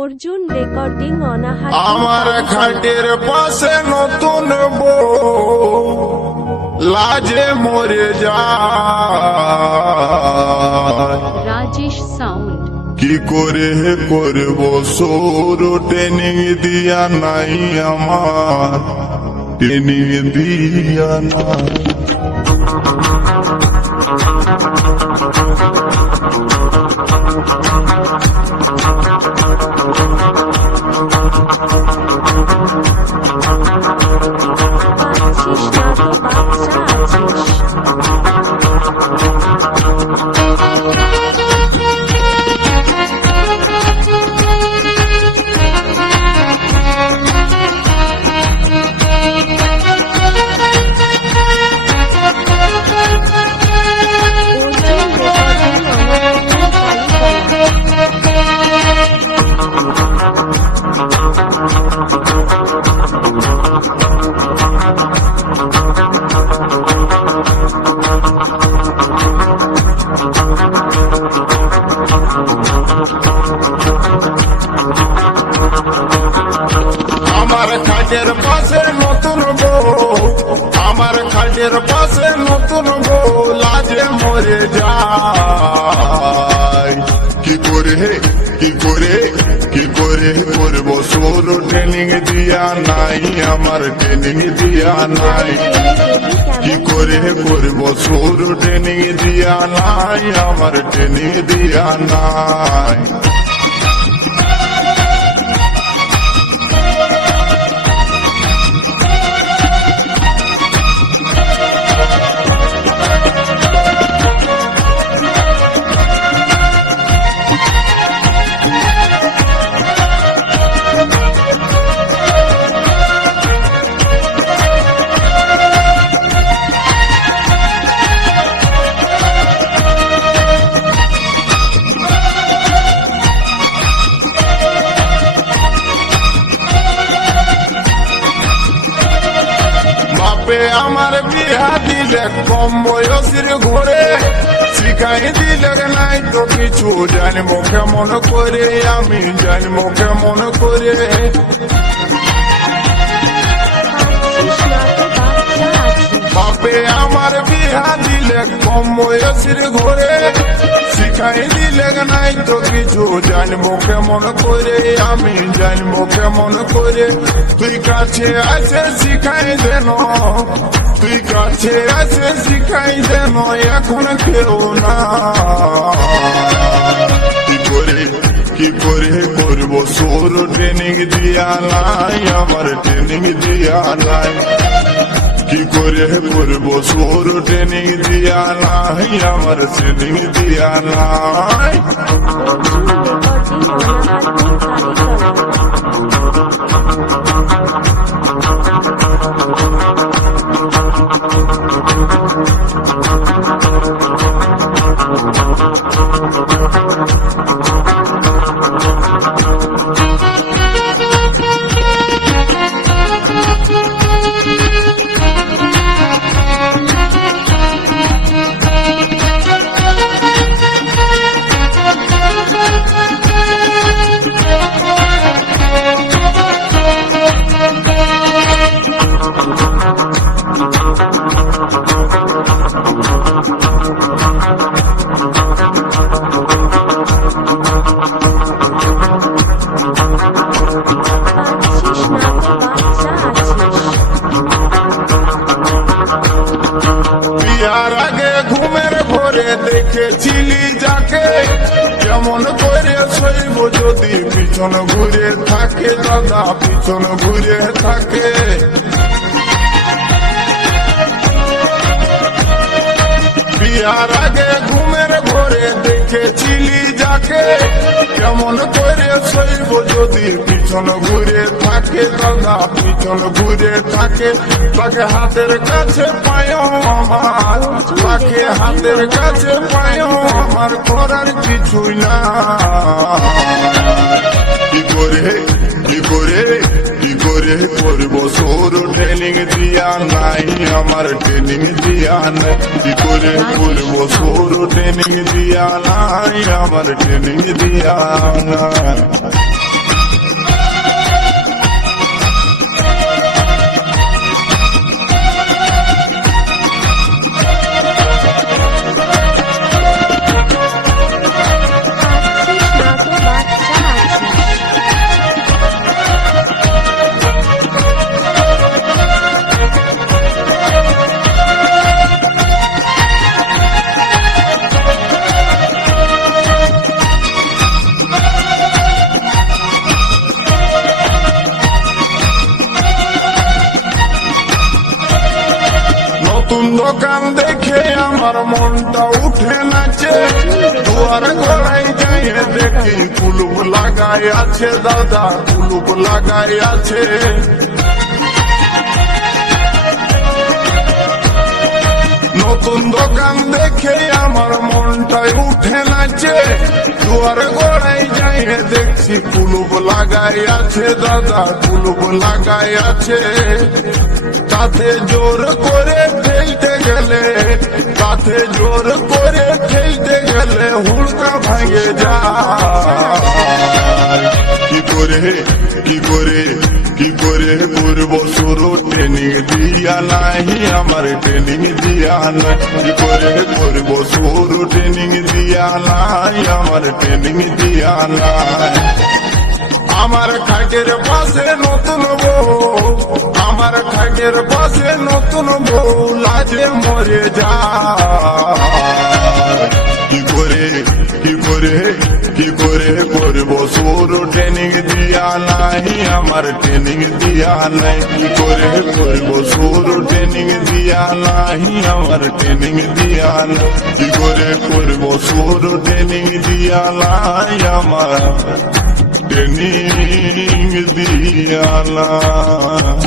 Arjun recording অনাহার। আমার খাটের পাশে নতুন বউ লাজে মরে যায়। রাজেশ সাউন্ড। কি করে করব সৌর ট্রেনিং দিয়া নাই আমার, ট্রেনিং দিয়া নাই। পাচ্ছিস না তো বাচ্চা আছিস। আমার খাটের পাশে নতুন বউ, আমার খাটের পাশে নতুন বউ লাজে মরে যায়। কি করে কি করে কি করে করব সৌর ট্রেনিং দিয়া নাই আমার, ট্রেনিং দিয়া নাই। কি করে করব সৌর ট্রেনিং দিয়া নাই আমার, ট্রেনিং দিয়া নাই। বাপে আমার বিয়া দিলে কম বয়সের ঘরে, শিখাই দিলে নাই তো কিছু, জানবো কেমন করে আমি, জানবো কেমন করে। বাপে আমার বিয়া দিলে কম বয়সের ঘরে, শিখাই দিলে নাই তো কিছু, জানবো কেমন করে আমি, জানবো কেমন করে। তুই কাছে আছে শিখাই দেন, তুই কাছে আছে শিখাই দেন, এখন কেউ না। কি করে কি করে করবো সৌর ট্রেনিং দিয়া নাই আমার, ট্রেনিং দিয়া নাই। কি করে করবো সৌর ট্রেনিং দিয়া নাই আমার, ট্রেনিং দিয়া নাই। বিয়ার আগে ঘুমের ঘরে দেখেছিলি যাকে, কেমন করে শৈব যদি পিছন ঘুরে থাকে, দাদা পিছন ঘুরে থাকে। বিয়ার আগে ঘুমের ঘরে দেখেছিলি যাকে, কেমন করে শৈব যদি পিছন ঘুরে থাকে, দাদা পিছন ঘুরে থাকে। তাকে হাতের কাছে পায় আমার, তাকে হাতের কাছে পায় আমার, করার কিছুই না। কি করে কি করে কি করে করবো সৌর ট্রেনিং দিয়া নাই আমার, ট্রেনিং দিয়া নাই। কি করে করবো সৌর ট্রেনিং দিয়া নাই আমার, ট্রেনিং দিয়া নাই। দোকান দেখে আমার মনটা উঠে নাচে, দুয়ার গড়াই যাই দেখি কুলুপ লাগাই আছে দাদা, কুলুপ লাগাই আছে। নতুন দোকান দেখে আমার মনটাই উঠে নাচে, দুয়ার গড়াই যাই দেখছি কুলুপ লাগাই আছে দাদা, কুলুপ লাগাই আছে। তাতে জোর করে ঠেলতে গেলে, তাতে জোর করে ঠেলতে গেলে হুড়কা ভাঙে যায়। কি করে কি করে কি করে করবো শুরু, ট্রেনিং দিয়া নাহি আমার, ট্রেনিং দিয়া নাই। কি করে করবো শুরু, ট্রেনিং দিয়া নাই আমার, ট্রেনিং দিয়া নাই। আমার খাটের পাশে নতুন বউ, আমার খাটের পাশে নতুন বউ লাজে মরে যায়। কি করে কি করে কি করে করবো শুরু, ট্রেনিং দিয়া নাই আমার, ট্রেনিং দিয়া নাই। কি করে করবো শুরু, ট্রেনিং দিয়া নাই আমার, ট্রেনিং দিয়া নাই। কি করে করবো শুরু, ট্রেনিং দিয়া নাই আমার, ট্রেনিং দিয়া নাই।